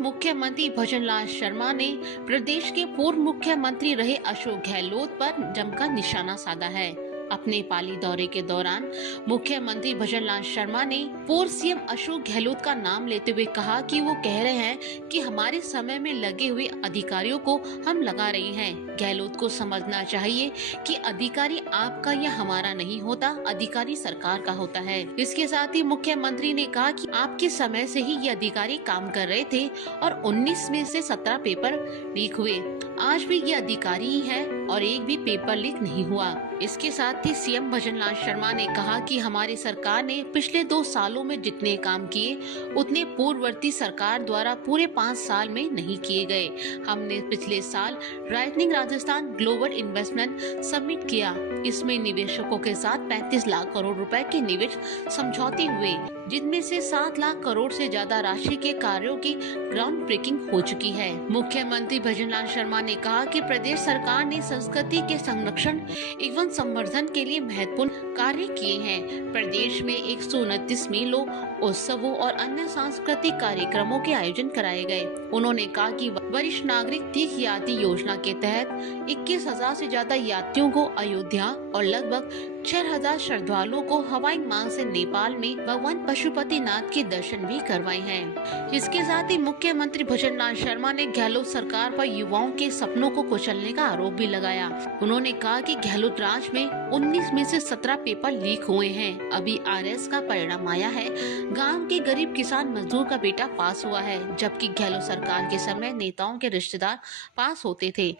मुख्यमंत्री भजनलाल शर्मा ने प्रदेश के पूर्व मुख्यमंत्री रहे अशोक गहलोत पर जमकर निशाना साधा है। अपने पाली दौरे के दौरान मुख्यमंत्री भजनलाल शर्मा ने पूर्व सीएम अशोक गहलोत का नाम लेते हुए कहा कि वो कह रहे हैं कि हमारे समय में लगे हुए अधिकारियों को हम लगा रहे हैं। गहलोत को समझना चाहिए कि अधिकारी आपका या हमारा नहीं होता, अधिकारी सरकार का होता है। इसके साथ ही मुख्यमंत्री ने कहा कि आपके समय से ही ये अधिकारी काम कर रहे थे और 19 में से 17 पेपर लीक हुए। आज भी ये अधिकारी ही है और एक भी पेपर लीक नहीं हुआ। इसके साथ ही सीएम भजनलाल शर्मा ने कहा कि हमारी सरकार ने पिछले 2 सालों में जितने काम किए उतने पूर्ववर्ती सरकार द्वारा पूरे 5 साल में नहीं किए गए। हमने पिछले साल rising Rajasthan global investment summit किया। इसमें निवेशकों के साथ 35 लाख करोड़ रुपए के निवेश समझौते हुए, जिनमें से 7 लाख करोड़ से ज्यादा राशि के कार्यों की ग्राउंड ब्रेकिंग हो चुकी है। मुख्यमंत्री भजनलाल शर्मा ने कहा कि प्रदेश सरकार ने संस्कृति के संरक्षण एवं संवर्धन के लिए महत्वपूर्ण कार्य किए हैं। प्रदेश में 129 मेलों, उत्सवों और अन्य सांस्कृतिक कार्यक्रमों के आयोजन कराए गए। उन्होंने कहा कि वरिष्ठ नागरिक तीर्थ यात्री योजना के तहत 21,000 से ज्यादा यात्रियों को अयोध्या और लगभग 6,000 श्रद्धालुओं को हवाई मार्ग से नेपाल में भगवान पशुपतिनाथ के दर्शन भी करवाए हैं। इसके साथ ही मुख्यमंत्री भजनलाल शर्मा ने गहलोत सरकार पर युवाओं के सपनों को कुचलने का आरोप भी लगाया। उन्होंने कहा कि गहलोत राज में 19 में से 17 पेपर लीक हुए हैं। अभी आरएस का परिणाम आया है। गांव के गरीब किसान मजदूर का बेटा पास हुआ है, जबकि गहलोत सरकार के समय नेताओं के रिश्तेदार पास होते थे।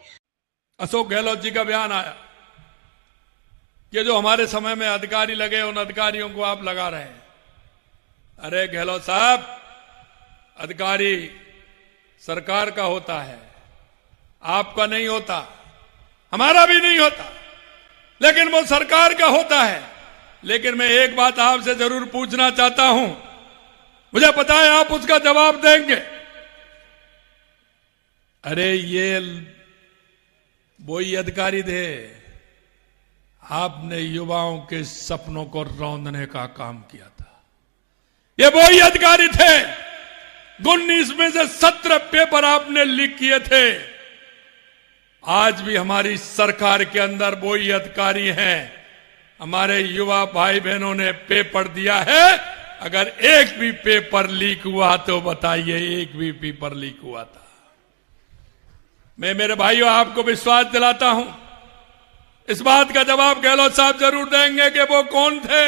अशोक गहलोत जी का बयान आया, ये जो हमारे समय में अधिकारी लगे उन अधिकारियों को आप लगा रहे हैं। अरे गहलोत साहब, अधिकारी सरकार का होता है, आपका नहीं होता, हमारा भी नहीं होता, लेकिन वो सरकार का होता है। लेकिन मैं एक बात आपसे जरूर पूछना चाहता हूं, मुझे पता है आप उसका जवाब देंगे। अरे ये वही अधिकारी थे, आपने युवाओं के सपनों को रौंदने का काम किया था। ये वही अधिकारी थे, 19 में से 17 पेपर आपने लीक किए थे। आज भी हमारी सरकार के अंदर वही अधिकारी हैं। हमारे युवा भाई बहनों ने पेपर दिया है। अगर एक भी पेपर लीक हुआ तो बताइए, एक भी पेपर लीक हुआ था। मैं मेरे भाइयों आपको विश्वास दिलाता हूं, इस बात का जवाब गहलोत साहब जरूर देंगे कि वो कौन थे।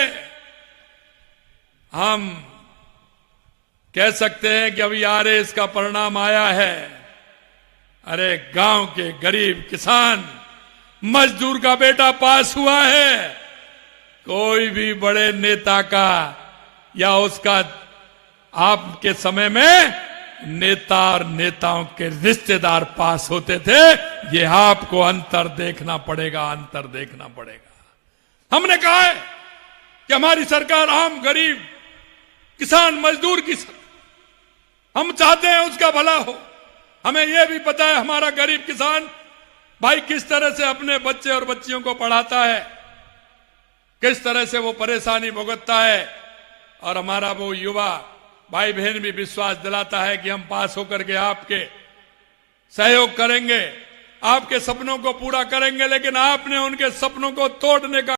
हम कह सकते हैं कि अभी आरएस का परिणाम आया है। अरे गांव के गरीब किसान मजदूर का बेटा पास हुआ है। कोई भी बड़े नेता का या उसका आपके समय में नेता और नेताओं के रिश्तेदार पास होते थे। ये आपको अंतर देखना पड़ेगा, अंतर देखना पड़ेगा। हमने कहा है कि हमारी सरकार आम गरीब किसान मजदूर की, हम चाहते हैं उसका भला हो। हमें यह भी पता है हमारा गरीब किसान भाई किस तरह से अपने बच्चे और बच्चियों को पढ़ाता है, किस तरह से वो परेशानी भुगतता है। और हमारा वो युवा भाई बहन भी विश्वास दिलाता है कि हम पास होकर के आपके सहयोग करेंगे, आपके सपनों को पूरा करेंगे। लेकिन आपने उनके सपनों को तोड़ने का